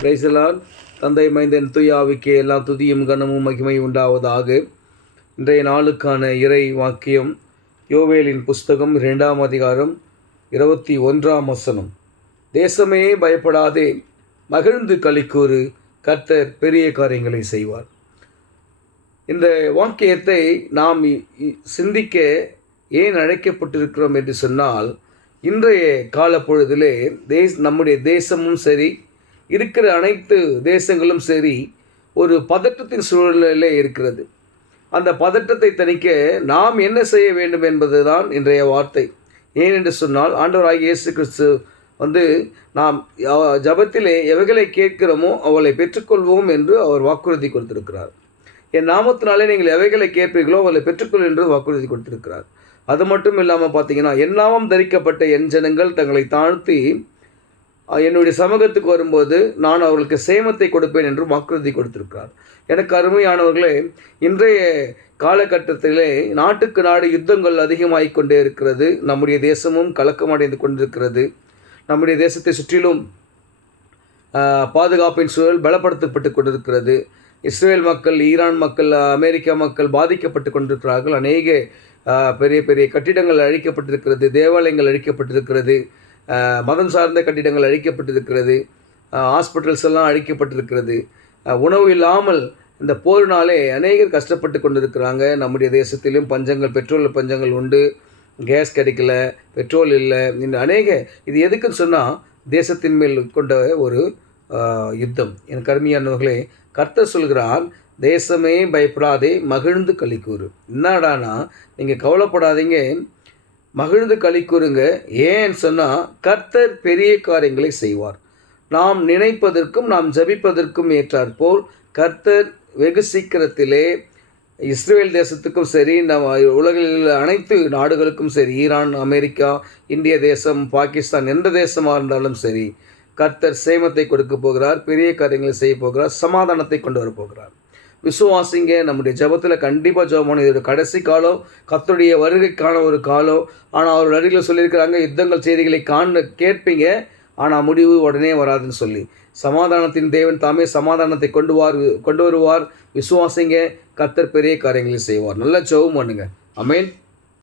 பிரைசலால் தந்தை மைந்தன் தூயாவிக்கு எல்லா துதியும் கனமும் மகிமை உண்டாவதாக. இன்றைய நாளுக்கான இறை வாக்கியம் யோவேலின் புஸ்தகம் 2ஆம் அதிகாரம் 21ஆம் வசனம். தேசமே பயப்படாதே, மகிழ்ந்து களிக்கூறு, கர்த்தர் பெரிய காரியங்களை செய்வார். இந்த வாக்கியத்தை நாம் சிந்திக்க ஏன் அழைக்கப்பட்டிருக்கிறோம் என்று சொன்னால், இன்றைய காலப்பொழுதிலே நம்முடைய தேசமும் சரி, இருக்கிற அனைத்து தேசங்களும் சரி, ஒரு பதற்றத்தின் சூழலிலே இருக்கிறது. அந்த பதற்றத்தை தணிக்க நாம் என்ன செய்ய வேண்டும் என்பது தான் இன்றைய வார்த்தை. ஏனென்று சொன்னால், ஆண்டவராகிய இயேசு கிறிஸ்து நாம் ஜபத்திலே எவைகளை கேட்கிறோமோ அவளை பெற்றுக்கொள்வோம் என்று அவர் வாக்குறுதி கொடுத்திருக்கிறார். என் நாமத்தினாலே நீங்கள் எவைகளை கேட்பீர்களோ அவளை பெற்றுக்கொள் என்று வாக்குறுதி கொடுத்திருக்கிறார். அது மட்டும் இல்லாமல் பார்த்தீங்கன்னா, என் நாமம் தரிக்கப்பட்ட என் ஜனங்கள் தங்களை தாழ்த்தி என்னுடைய சமூகத்துக்கு வரும்போது நான் அவர்களுக்கு சேமத்தை கொடுப்பேன் என்று வாக்குறுதி கொடுத்திருக்கிறார். எனக்கு அருமையானவர்களே, இன்றைய காலகட்டத்திலே நாட்டுக்கு நாடு யுத்தங்கள் அதிகமாகிக் கொண்டே இருக்கிறது. நம்முடைய தேசமும் கலக்கமடைந்து கொண்டிருக்கிறது. நம்முடைய தேசத்தை சுற்றிலும் பாதுகாப்பின் சூழல் பலப்படுத்தப்பட்டு கொண்டிருக்கிறது. இஸ்ரேல் மக்கள், ஈரான் மக்கள், அமெரிக்கா மக்கள் பாதிக்கப்பட்டு கொண்டிருக்கிறார்கள். அநேக பெரிய பெரிய கட்டிடங்கள் அழிக்கப்பட்டிருக்கிறது, தேவாலயங்கள் அழிக்கப்பட்டிருக்கிறது, மதம் சார்ந்த கட்டிடங்கள் அழிக்கப்பட்டிருக்கிறது, ஹாஸ்பிட்டல்ஸ் எல்லாம் அழிக்கப்பட்டிருக்கிறது. உணவு இல்லாமல் இந்த போரினாலே அநேகர் கஷ்டப்பட்டு கொண்டிருக்கிறாங்க. நம்முடைய தேசத்திலும் பெட்ரோல் பஞ்சங்கள் உண்டு. கேஸ் கிடைக்கல, பெட்ரோல் இல்லை. இந்த இது எதுக்குன்னு சொன்னால், தேசத்தின் மேல் கொண்ட ஒரு யுத்தம். எனக்கு அருமையானவர்களே, கர்த்தர் சொல்கிறார், தேசமே பயப்படாதே, மகிழ்ந்து களிக்கூறு. என்னடானா, நீங்கள் கவலைப்படாதீங்க, மகிழ்ந்து களிக்கூறுங்க. ஏன்னு சொன்னால், கர்த்தர் பெரிய காரியங்களை செய்வார். நாம் நினைப்பதற்கும் நாம் ஜபிப்பதற்கும் ஏற்றாற்போல் கர்த்தர் வெகு சீக்கிரத்திலே இஸ்ரேல் தேசத்துக்கும் சரி, உலகில் அனைத்து நாடுகளுக்கும் சரி, ஈரான், அமெரிக்கா, இந்திய தேசம், பாகிஸ்தான், எந்த தேசமாக இருந்தாலும் சரி, கர்த்தர் சேமத்தை கொடுக்க போகிறார், பெரிய காரியங்களை செய்ய போகிறார், சமாதானத்தை கொண்டு வர போகிறார். விசுவாசிங்க. நம்முடைய ஜபத்தில் கண்டிப்பாக ஜபம். இதோட கடைசி காலம், கர்த்தருடைய வருகைக்கான ஒரு காலம். ஆனால் அவர் அருகில் சொல்லியிருக்கிறாங்க, யுத்தங்கள் செய்திகளை கேட்பீங்க, ஆனால் முடிவு உடனே வராதுன்னு சொல்லி. சமாதானத்தின் தேவன் தாமே சமாதானத்தை கொண்டு வருவார். விசுவாசிங்க, கர்த்தர் பெரிய காரியங்களை செய்வார். நல்ல ஜெபம் பண்ணுங்க. ஆமென்.